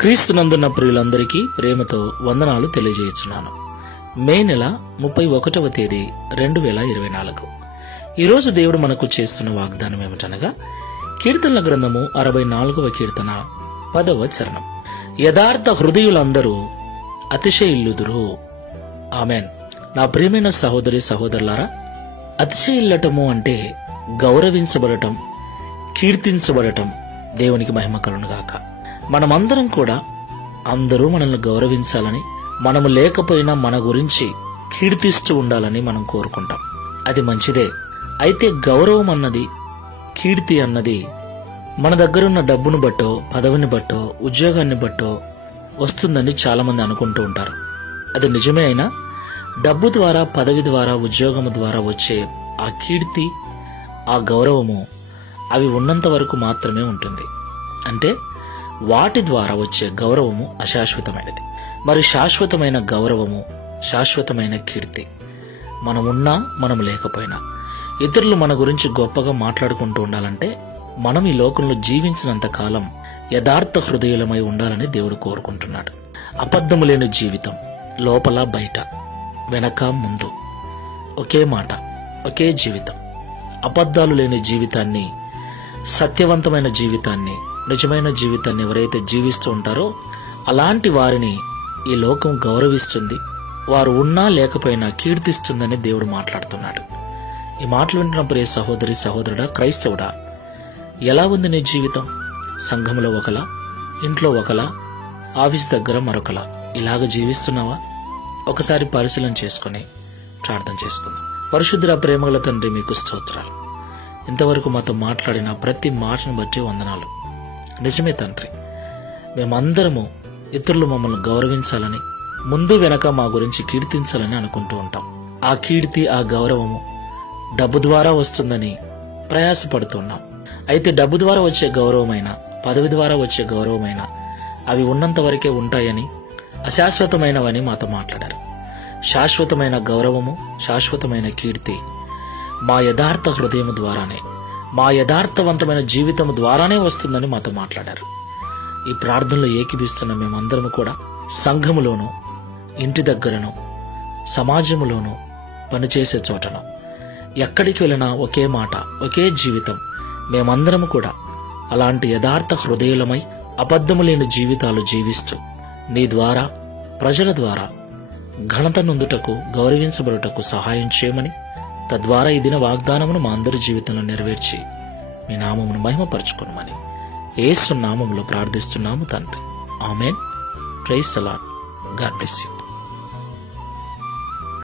క్రీస్తునందున్న ప్రియులందరికీ ప్రేమతో వందనాలు తెలియజేస్తున్నాను. మే నెల 31వ తేదీ 2024. ఈరోజు దేవుడు మనకు చేస్తున్న వాగ్దానం ఏమిటనగా కీర్తనల గ్రంథము 64వ కీర్తన 10వ చరణం. యథార్థ హృదయులందరూ అతిశయిల్లుదురు. ఆమెన్. నా ప్రియమైన సహోదరి సహోదరులారా, అతిశయిల్లటము అంటే గౌరవించబడటం, కీర్తించబడటం. దేవునికి మహిమ కలుగునుగాక. మనమందరం కూడా అందరూ మనల్ని గౌరవించాలని, మనము లేకపోయినా మన గురించి కీర్తిస్తూ ఉండాలని మనం కోరుకుంటాం. అది మంచిదే. అయితే గౌరవం అన్నది, కీర్తి అన్నది మన దగ్గరున్న డబ్బును బట్టో, పదవిని బట్టో, ఉద్యోగాన్ని బట్టో వస్తుందని చాలా మంది అనుకుంటూ ఉంటారు. అది నిజమే. అయినా డబ్బు ద్వారా, పదవి ద్వారా, ఉద్యోగం ద్వారా వచ్చే ఆ కీర్తి, ఆ గౌరవము అవి ఉన్నంత వరకు మాత్రమే ఉంటుంది. అంటే వాటి ద్వారా వచ్చే గౌరవము అశాశ్వతమైనది. మరి శాశ్వతమైన గౌరవము, శాశ్వతమైన కీర్తి మనమున్నా మనం లేకపోయినా ఇతరులు మన గురించి గొప్పగా మాట్లాడుకుంటూ ఉండాలంటే మనం ఈ లోకంలో జీవించినంత కాలం యథార్థ హృదయులమై ఉండాలని దేవుడు కోరుకుంటున్నాడు. అబద్ధము లేని జీవితం, లోపల బయట, వెనక ముందు ఒకే మాట, ఒకే జీవితం. అబద్ధాలు లేని జీవితాన్ని, సత్యవంతమైన జీవితాన్ని, నిజమైన జీవితాన్ని ఎవరైతే జీవిస్తూ ఉంటారో అలాంటి వారిని ఈ లోకం గౌరవిస్తుంది. వారు ఉన్నా లేకపోయినా కీర్తిస్తుందని దేవుడు మాట్లాడుతున్నాడు. ఈ మాటలు వింటున్న ప్రియ సహోదరి సహోదరుడా, క్రైస్తవుడా, ఎలా ఉంది నీ జీవితం? సంఘంలో ఒకలా, ఇంట్లో ఒకలా, ఆఫీస్ దగ్గర మరొకలా ఇలాగ జీవిస్తున్నావా? ఒకసారి పరిశీలన చేసుకుని ప్రార్థన చేసుకుందాం. పరిశుద్ధుల ప్రేమగల తండ్రి, మీకు స్తోత్రాలు. ఇంతవరకు మాతో మాట్లాడిన ప్రతి మాటను బట్టి వందనాలు. నిజమే తండ్రి, మేమందరము ఇతరులు మమ్మల్ని గౌరవించాలని, ముందు వెనక మా గురించి కీర్తించాలని అనుకుంటూ ఉంటాం. ఆ కీర్తి, ఆ గౌరవము డబ్బు ద్వారా వస్తుందని ప్రయాసపడుతున్నాం. అయితే డబ్బు ద్వారా వచ్చే గౌరవమైన, పదవి ద్వారా వచ్చే గౌరవమైన అవి ఉన్నంత వరకే ఉంటాయని, అశాశ్వతమైనవని మాతో మాట్లాడారు. శాశ్వతమైన గౌరవము, శాశ్వతమైన కీర్తి మా యథార్థ హృదయం ద్వారానే, మా యథార్థవంతమైన జీవితం ద్వారానే వస్తుందని మాతో మాట్లాడారు. ఈ ప్రార్థనలో ఏకీభిస్తున్న మేమందరము కూడా సంఘములోను, ఇంటి దగ్గరను, సమాజములోను, పనిచేసే చోటను, ఎక్కడికి వెళ్ళినా ఒకే మాట, ఒకే జీవితం. మేమందరము కూడా అలాంటి యథార్థ హృదయులమై అబద్ధము లేని జీవితాలు జీవిస్తూ నీ ద్వారా, ప్రజల ద్వారా ఘనత నొందుటకు, గౌరవించబడుటకు సహాయం చేయమని, తద్వారా ఈ దిన వాగ్దానమును మా అందరి జీవితంలో నెరవేర్చి మీ నామమును మహిమపరచుకొనుమని యేసు నామములో ప్రార్థిస్తున్నాము తండ్రి. ఆమేన్. Praise the Lord. God bless you.